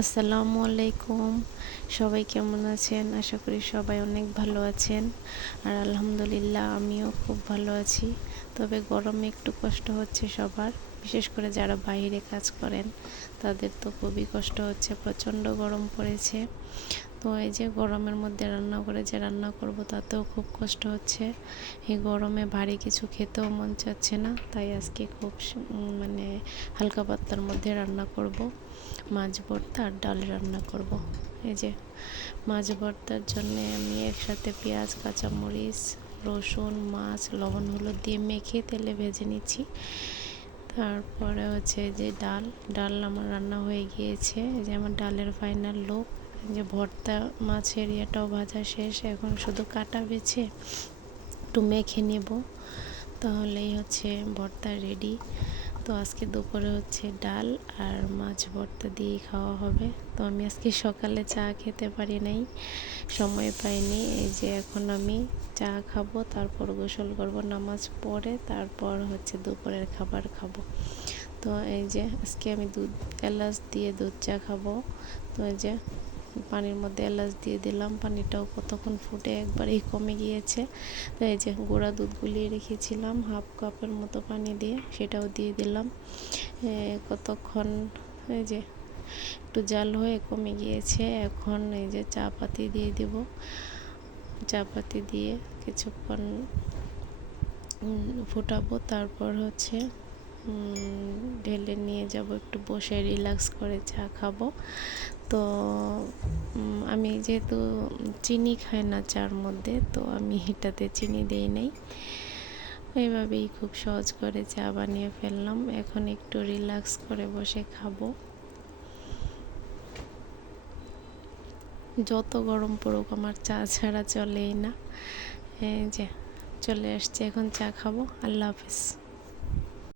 আসসালামু আলাইকুম। সবাই কেমন আছেন? আশা করি সবাই অনেক ভালো আছেন। আর আলহামদুলিল্লাহ, আমিও খুব ভালো আছি। তবে গরমে একটু কষ্ট হচ্ছে সবার। বিশেষ করে যারা বাইরে কাজ করেন, তাদের তো খুবই কষ্ট হচ্ছে। প্রচণ্ড গরম পড়েছে। তো এই যে গরমের মধ্যে রান্না করে যে রান্না করব তাতেও খুব কষ্ট হচ্ছে। এই গরমে ভারী কিছু খেতেও মন চাচ্ছে না, তাই আজকে খুব মানে হালকা পাত্তার মধ্যে রান্না করব। মাছ, ভর্তা আর ডাল রান্না করব। এই যে মাছ, ভর্তার জন্য আমি একসাথে পেঁয়াজ, কাঁচামরিচ, রসুন, মাছ, লবণ, হলুদ দিয়ে মেখে তেলে ভেজে নিচ্ছি। তারপরে হচ্ছে যে ডাল ডাল আমার রান্না হয়ে গিয়েছে। যে আমার ডালের ফাইনাল লুক যে ভর্তা মাছের ইয়েটাও ভাজা শেষ, এখন শুধু কাটা বেছে একটু মেখে নেব। তাহলেই হচ্ছে ভর্তা রেডি তো আজকে দুপুরে হচ্ছে ডাল আর মাছ ভর্তা দিয়ে খাওয়া হবে। তো আমি আজকে সকালে চা খেতে পারি নাই, সময় পাইনি। এই যে এখন আমি চা খাব, তারপর গোসল করব, নামাজ পড়ে তারপর হচ্ছে দুপুরের খাবার খাব। তো এই যে আজকে আমি দুধ এলাচ দিয়ে দুধ চা খাব। তো এই যে পানির মধ্যে এলাচ দিয়ে দিলাম। পানিটাও কতক্ষণ ফুটে একবারেই কমে গিয়েছে। তো এই যে গোড়া দুধ গুলিয়ে রেখেছিলাম হাফ কাপের মতো পানি দিয়ে, সেটাও দিয়ে দিলাম। কতক্ষণ, এই যে একটু জাল হয়ে কমে গিয়েছে। এখন এই যে চা পাতি দিয়ে দিব। চা পাতি দিয়ে কিছুক্ষণ ফুটাবো। তারপর হচ্ছে নিয়ে যাব, একটু বসে রিল্যাক্স করে চা খাব। তো আমি যেহেতু চিনি খাই না চার মধ্যে, তো আমি এটাতে চিনি দেই নাই। এইভাবেই খুব সহজ করে চা বানিয়ে ফেললাম। এখন একটু রিল্যাক্স করে বসে খাব। যত গরম পড়ুক, আমার চা ছাড়া চলেই না। যে, চলে আসছে, এখন চা খাব। আল্লাহ হাফিজ।